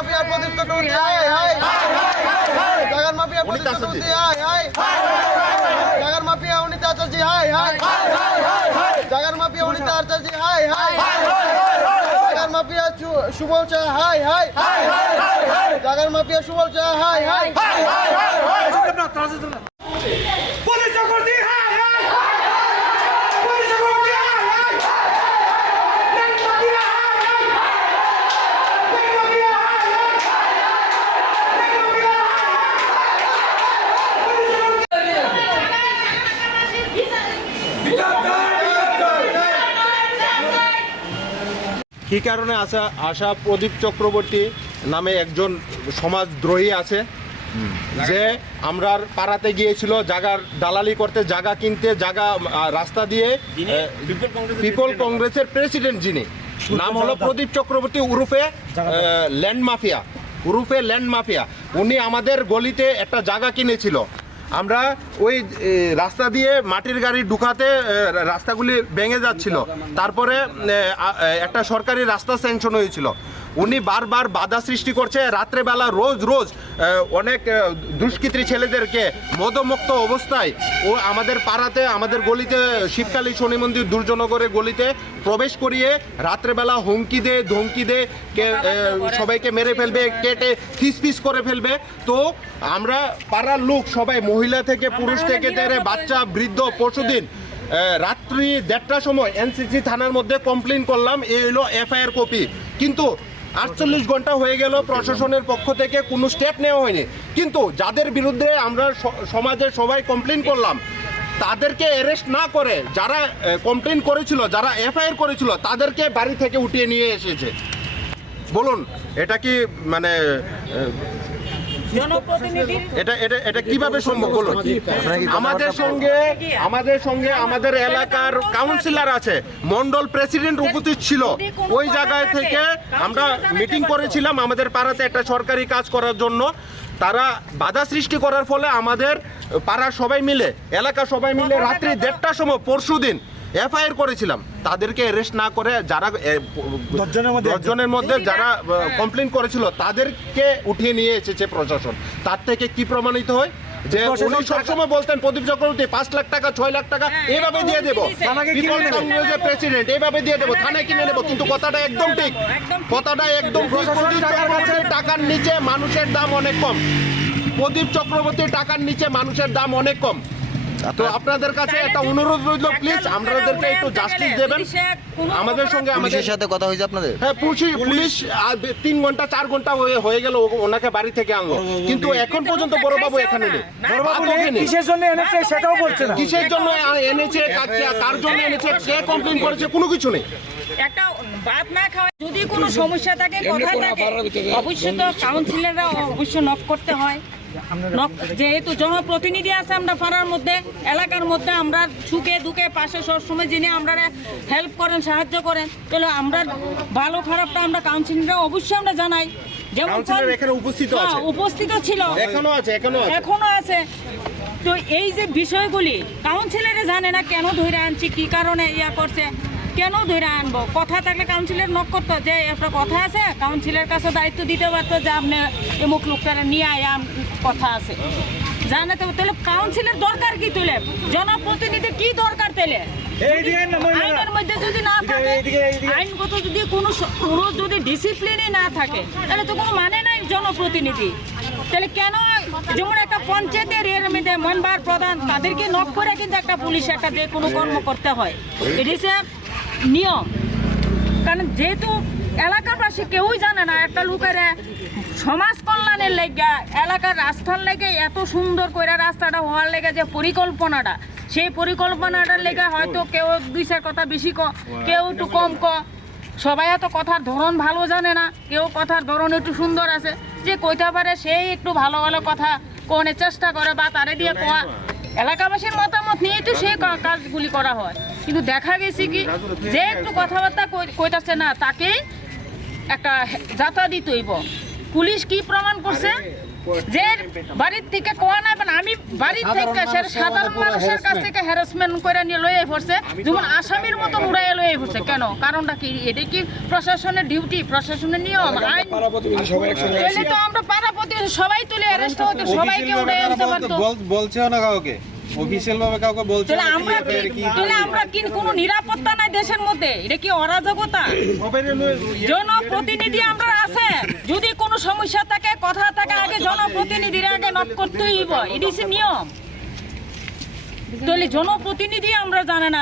মাফিয়ার প্রদীপ চক্রবর্তী হাই হাই জাগান মাফিয়া প্রদীপ চক্রবর্তী হাই হাই মাফিয়া অনিতা আচার্য হাই হাই জাগান মাফিয়া অনিতা আচার্য হাই হাই জাগান মাফিয়া সুবল চা হাই হাই জাগার মাফিয়া সুবল চা হাই হাই পুলিশ চক্রবর্তী হাই হাই পুলিশ চক্রবর্তী হাই হাই ল্যান্ড মাফিয়া হাই হাই ল্যান্ড মাফিয়া হাই হাই ল্যান্ড মাফিয়া হাই কি কারণে আসা আশা প্রদীপ চক্রবর্তী নামে একজন সমাজদ্রোহী আছে যে আমরা পাড়াতে গিয়েছিল জায়গার দালালি করতে জায়গা কিনতে জায়গা রাস্তা দিয়ে পিপল কংগ্রেসের প্রেসিডেন্ট যিনি। নাম হলো প্রদীপ চক্রবর্তী উরুফে ল্যান্ড মাফিয়া উরুফে ল্যান্ড মাফিয়া উনি আমাদের গলিতে একটা জায়গা কিনেছিল। আমরা ওই রাস্তা দিয়ে মাটির গাড়ি ঢুকাতে রাস্তাগুলি ভেঙে যাচ্ছিল। তারপরে একটা সরকারি রাস্তা স্যাংশন হয়েছিল। উনি বারবার বাধা সৃষ্টি করছে। রাত্রেবেলা রোজ রোজ অনেক দুষ্কৃতী ছেলেদেরকে মদমুক্ত অবস্থায় ও আমাদের পাড়াতে আমাদের গলিতে শীতকালী শনি মন্দির দুর্জনগরে গলিতে প্রবেশ করিয়ে রাত্রেবেলা হুমকি দে ধমকি দে কে সবাইকে মেরে ফেলবে কেটে ফিস ফিস করে ফেলবে। তো আমরা পাড়ার লোক সবাই মহিলা থেকে পুরুষ থেকে তেরে বাচ্চা বৃদ্ধ পরশুদিন রাত্রি দেড়টার সময় এনসিসি থানার মধ্যে কমপ্লেন করলাম এই হলো এফআইআর কপি কিন্তু আটচল্লিশ ঘণ্টা হয়ে গেল প্রশাসনের পক্ষ থেকে, কোনো স্টেপ নেওয়া হয়নি। কিন্তু যাদের বিরুদ্ধে আমরা সমাজে সবাই কমপ্লেন করলাম, তাদেরকে অ্যারেস্ট না করে যারা কমপ্লেন করেছিল, যারা এফআইআর করেছিল, তাদেরকে বাড়ি থেকে উঠিয়ে নিয়ে এসেছে। বলুন, এটা কি মানে এটা এটা এটা কীভাবে সম্ভব? আমাদের সঙ্গে আমাদের সঙ্গে আমাদের এলাকার কাউন্সিলর আছে। মন্ডল প্রেসিডেন্ট উপস্থিত ছিল। ওই জায়গায় থেকে আমরা মিটিং করেছিলাম আমাদের পাড়াতে একটা সরকারি কাজ করার জন্য। তারা বাধা সৃষ্টি করার ফলে আমাদের পাড়ার সবাই মিলে এলাকা সবাই মিলে রাত্রি দেড়টার সময় পরশু দিন এফআইআর করেছিলাম। তাদেরকে অ্যারেস্ট না করে যারা দশজনের মধ্যে যারা কমপ্লেন করেছিল তাদেরকে উঠিয়ে নিয়ে এসেছে প্রশাসন। তার থেকে কি প্রমাণিত হয়? যে উনি সবসময় বলতেন প্রদীপ চক্রবর্তী পাঁচ লাখ টাকা ছয় লাখ টাকা এইভাবে দিয়ে দেবো। কংগ্রেসের প্রেসিডেন্ট এইভাবে দিয়ে দেবো। থানায় কিনে নেব। কিন্তু কথাটা একদম ঠিক। কথাটা একদম টাকার নিচে মানুষের দাম অনেক কম। প্রদীপ চক্রবর্তীর টাকার নিচে মানুষের দাম অনেক কম। তো আপনাদের কাছে একটা অনুরোধ রইল প্লিজ আমাদেরকে একটু জাস্টিস দেবেন। আমাদের সঙ্গে আমাদের সাথে কথা হয়েছে আপনাদের? হ্যাঁ পুলিশ পুলিশ আর তিন ঘণ্টা চার ঘণ্টা হয়ে হয়ে গেল ওনাকে বাড়ি থেকে আনলো। কিন্তু এখন পর্যন্ত বড়বাবু এখানে নেই। বড়বাবু। কিসের জন্য এনেছে সেটাও বলছে না? কিসের জন্য এনেছে কার জন্য এনেছে কে কমপ্লেন করেছে কোনো কিছু নেই। একটা ভাত না খাওয়া যদি কোনো সমস্যা থাকে কথা থাকে অবশ্যই তো কাউন্সিলররা অবশ্য নক করতে হয়। যেহেতু জনপ্রতিনিধি আছে আমরা পাড়ার মধ্যে এলাকার মধ্যে আমরা সুখে দুঃখে পাশে সবসময় যিনি আমরা হেল্প করেন সাহায্য করেন তাহলে আমরা ভালো খারাপটা আমরা কাউন্সিলররা অবশ্যই আমরা জানাই। যেমন উপস্থিত হ্যাঁ, উপস্থিত ছিল। আছে এখনও আছে। তো এই যে বিষয়গুলি কাউন্সিলরে জানে না কেন ধরে আনছি কি কারণে ইয়া করছে? কেন ধরে আনব? কথা থাকলে কাউন্সিলর নক করতো যে একটা কথা আছে কাউন্সিলের কাছে দায়িত্ব দিতে পারতো যে আপনি এমুক লোকটারা নিয়ে আয়া কথা আছে। জানে তো তাহলে কাউন্সিলের দরকার কি তুলে জনপ্রতিনিধি কি দরকার তেলে। আইনের মধ্যে যদি না থাকে। আইনগত যদি কোনো কোনো যদি ডিসিপ্লিনই না থাকে তাহলে তো কোনো মানে নাই জনপ্রতিনিধি। তাহলে কেন যেমন একটা পঞ্চায়েতের এর মধ্যে মেম্বার প্রধান তাদেরকে নক করে কিন্তু একটা পুলিশ একটা যে কোনো কর্ম করতে হয়। এটি নিয়ম। কারণ যেহেতু এলাকাবাসী কেউই জানে না একটা লোকের সমাজ কল্যাণের লেগে এলাকার রাস্তার লেগে এত সুন্দর করে রাস্তাটা হওয়ার লেগে যে পরিকল্পনাটা সেই পরিকল্পনাটার লেগে হয়তো কেউ দুই চার কথা বেশি ক কেউ একটু কম ক। সবাই এত কথার ধরন ভালো জানে না কেউ কথার ধরন একটু সুন্দর আছে যে কইতে পারে সেই একটু ভালো ভালো কথা কোনের চেষ্টা করে বা তারে দিয়ে কোয়া। এলাকাবাসীর মতামত নিয়েই তো সেই কাজগুলি করা হয়। কিন্তু দেখা গেছে কি, যে একটু কথাবার্তা কই- কইতাছে না, তাকেই একটা যাতা দিতেইব। পুলিশ কি প্রমাণ করছে? যে বাড়ির থেকে কোয়া নাই মানে আমি বাড়ির থেকে সে সাধারণ মানুষের কাছ থেকে হ্যারাসমেন্ট করে নিয়ে লয়ে পড়ছে। যেমন আসামির মতো উড়াই লয়ে পড়ছে। কেন? কারণটা কি? এটা কি প্রশাসনের ডিউটি প্রশাসনের নিয়ম? আইন? তাহলে তো আমরা পাড়া প্রতিবেশী সবাই তুলে অ্যারেস্ট হতো সবাইকে উড়ে আনতে পারতো। বলছেও না কাউকে। অফিসিয়াল ভাবে কাউকে বলছে তাহলে আমরা কি তাহলে আমরা কি কোনো নিরাপত্তা নাই দেশের মধ্যে? এটা কি অরাজকতা? জনপ্রতিনিধি আমরা আছে যদি কোনো সমস্যা থাকে, কথা থাকে, আগে জনপ্রতিনিধির আগে নট করতেই হইব। এডিসি নিয়ম। তাহলে জনপ্রতিনিধি আমরা জানে না।